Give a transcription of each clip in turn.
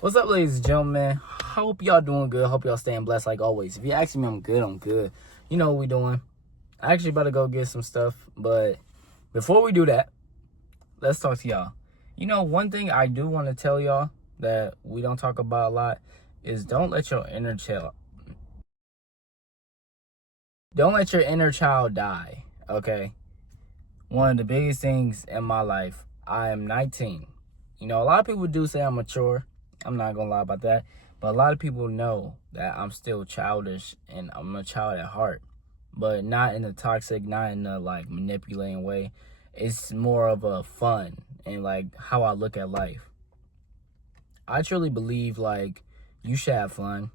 What's up, ladies and gentlemen? Hope y'all doing good. Hope y'all staying blessed like always. If you ask me, I'm good. I'm good. You know what we doing. I actually about to go get some stuff, but before we do that, let's talk to y'all. You know, one thing I do want to tell y'all that we don't talk about a lot is don't let your inner child die, okay? One of the biggest things in my life, I am 19. You know, a lot of people do say I'm mature. I'm not gonna lie about that. But a lot of people know that I'm still childish and I'm a child at heart. But not in a toxic, not in a like manipulating way. It's more of a fun and like how I look at life. I truly believe like you should have fun.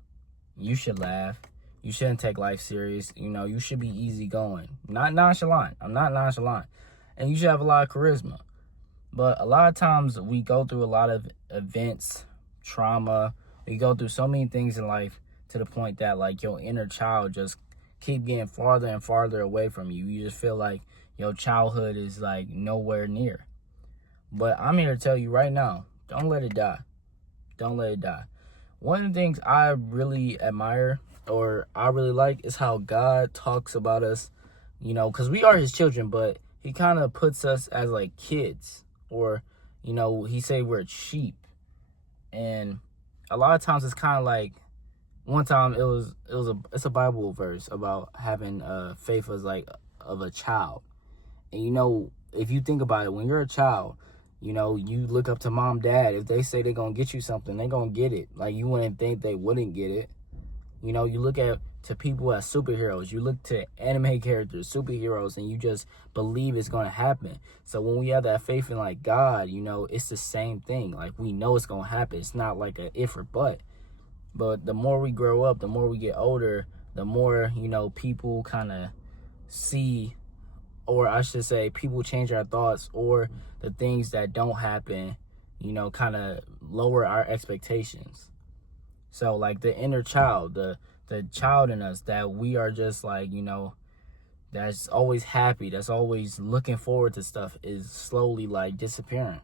You should laugh. You shouldn't take life serious. You know, you should be easygoing. Not nonchalant. I'm not nonchalant. And you should have a lot of charisma. But a lot of times we go through a lot of events, trauma. We go through so many things in life to the point that like your inner child just keep getting farther and farther away from you. You just feel like your childhood is like nowhere near. But I'm here to tell you right now, don't let it die. Don't let it die. One of the things I really admire or I really like is how God talks about us, you know, because we are his children, but he kind of puts us as like kids, or, you know, he say we're sheep. And a lot of times it's kind of like, one time it's a Bible verse about having faith as like of a child. And you know, if you think about it, when you're a child, you know, you look up to mom, dad. If they say they're gonna get you something, they're gonna get it. Like, you wouldn't think they wouldn't get it. You know, you look to people as superheroes. You look to anime characters, superheroes, and you just believe it's going to happen. So when we have that faith in, like, God, you know, it's the same thing. Like, we know it's going to happen. It's not like an if or but. But the more we grow up, the more we get older, the more, you know, people kind of see, or I should say, people change our thoughts, or the things that don't happen, you know, kind of lower our expectations. So like the inner child, the child in us that we are just like, you know, that's always happy, that's always looking forward to stuff, is slowly like disappearing.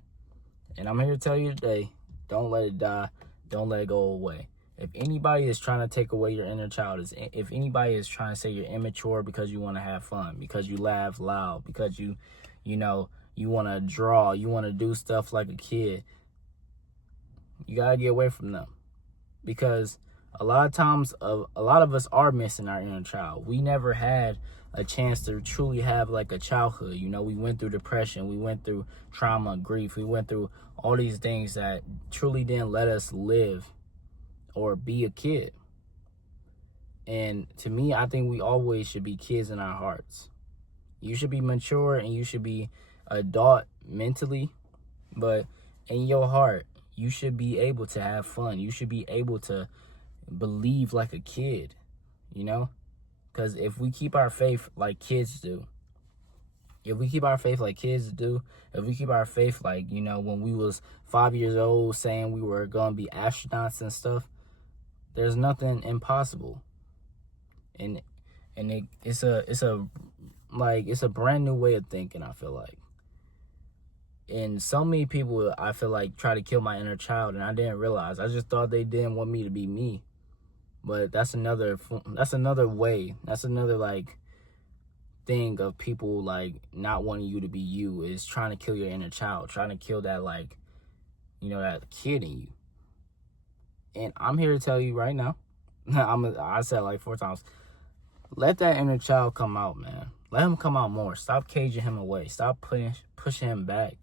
And I'm here to tell you today, don't let it die. Don't let it go away. If anybody is trying to take away your inner child, if anybody is trying to say you're immature because you want to have fun, because you laugh loud, because you know, you want to draw, you want to do stuff like a kid, you got to get away from them. Because a lot of times, a lot of us are missing our inner child. We never had a chance to truly have like a childhood. You know, we went through depression, we went through trauma, grief, we went through all these things that truly didn't let us live or be a kid. And to me, I think we always should be kids in our hearts. You should be mature and you should be adult mentally, but in your heart, you should be able to have fun. You should be able to believe like a kid, you know? Because if we keep our faith like kids do, if we keep our faith like you know, when we was 5 years old saying we were going to be astronauts and stuff, there's nothing impossible. And it's a brand new way of thinking, I feel like. And so many people, I feel like, try to kill my inner child, and I didn't realize. I just thought they didn't want me to be me. But that's another way. That's another, like, thing of people, like, not wanting you to be you, is trying to kill your inner child, trying to kill that, like, you know, that kid in you. And I'm here to tell you right now, I said it like 4 times, let that inner child come out, man. Let him come out more. Stop caging him away. Stop pushing him back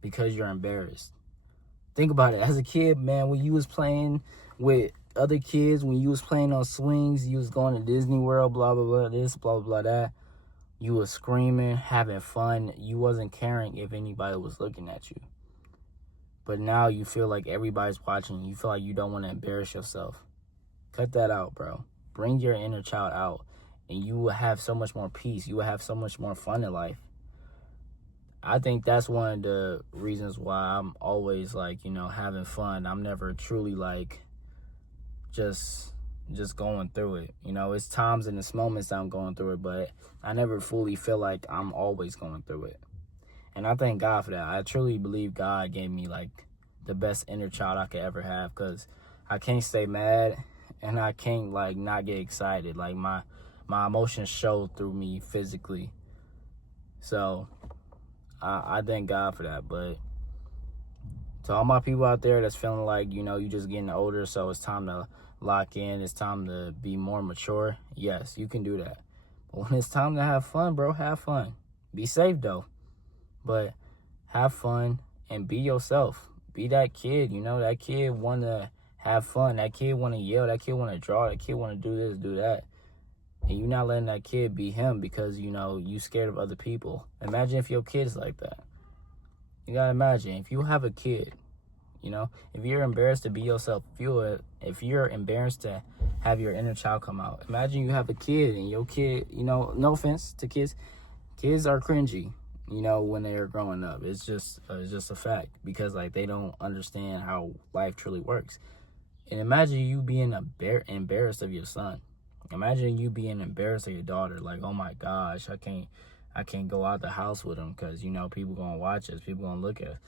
because you're embarrassed. Think about it. As a kid, man, when you was playing with other kids, when you was playing on swings, you was going to Disney World, blah, blah, blah, this, blah, blah, that. You was screaming, having fun. You wasn't caring if anybody was looking at you. But now you feel like everybody's watching. You feel like you don't want to embarrass yourself. Cut that out, bro. Bring your inner child out, and you will have so much more peace. You will have so much more fun in life. I think that's one of the reasons why I'm always, like, you know, having fun. I'm never truly, like, just going through it. You know, it's times and it's moments I'm going through it, but I never fully feel like I'm always going through it. And I thank God for that. I truly believe God gave me, like, the best inner child I could ever have, because I can't stay mad and I can't like not get excited. Like my emotions show through me physically. So I thank God for that. But to all my people out there that's feeling like, you know, you just getting older, so it's time to lock in, it's time to be more mature. Yes, you can do that. But when it's time to have fun, bro, have fun. Be safe though. But have fun and be yourself. Be that kid, you know, that kid want to have fun. That kid want to yell. That kid want to draw. That kid want to do this, do that. And you're not letting that kid be him because, you know, you scared of other people. Imagine if your kid's like that. You got to imagine if you have a kid, you know, if you're embarrassed to be yourself, if you're embarrassed to have your inner child come out. Imagine you have a kid and your kid, you know, no offense to kids. Kids are cringy, you know, when they are growing up. It's just a fact, because like they don't understand how life truly works. And imagine you being embarrassed of your son. Imagine you being embarrassed of your daughter. Like, oh my gosh, I can't go out the house with him because, you know, people gonna watch us, people gonna look at us.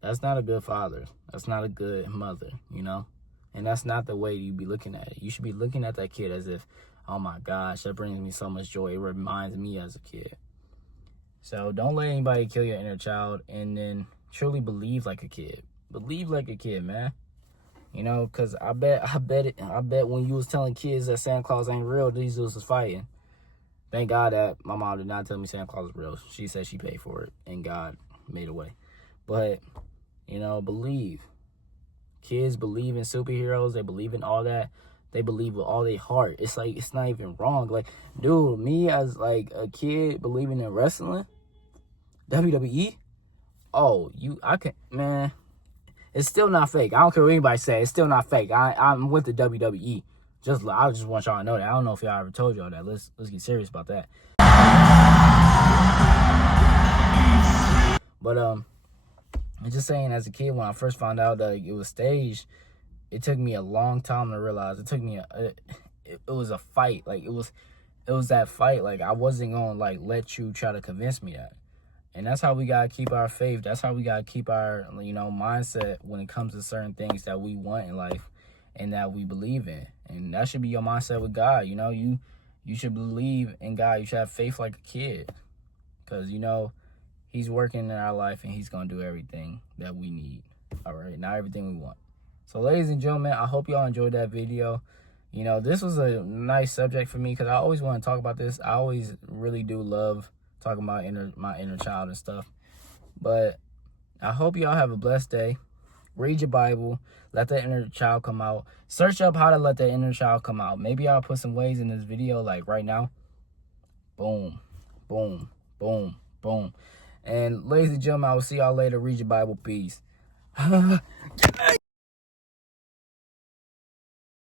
That's not a good father. That's not a good mother, you know? And that's not the way you be looking at it. You should be looking at that kid as if, oh my gosh, that brings me so much joy. It reminds me as a kid. So don't let anybody kill your inner child, and then truly believe like a kid. Believe like a kid, man. You know, because I bet when you was telling kids that Santa Claus ain't real, these dudes was fighting. Thank God that my mom did not tell me Santa Claus was real. She said she paid for it, and God made a way. But, you know, believe. Kids believe in superheroes. They believe in all that. They believe with all their heart. It's like, it's not even wrong. Like, dude, me as like a kid believing in wrestling, WWE, man, it's still not fake. I don't care what anybody say. It's still not fake. I'm with the WWE. I just want y'all to know that. I don't know if y'all ever told y'all that. Let's get serious about that. But I'm just saying, as a kid, when I first found out that it was staged, it took me a long time to realize. It took me it was a fight. Like it was that fight. Like I wasn't gonna like let you try to convince me that. And that's how we gotta keep our faith. That's how we gotta keep our, you know, mindset when it comes to certain things that we want in life and that we believe in. And that should be your mindset with God. You know, you should believe in God. You should have faith like a kid, because you know He's working in our life and He's gonna do everything that we need. All right, not everything we want. So, ladies and gentlemen, I hope y'all enjoyed that video. You know, this was a nice subject for me because I always want to talk about this. I always really do love talking about my inner child and stuff. But I hope y'all have a blessed day. Read your Bible. Let that inner child come out. Search up how to let that inner child come out. Maybe I'll put some ways in this video, like right now. Boom, boom, boom, boom. And ladies and gentlemen, I will see y'all later. Read your Bible. Peace.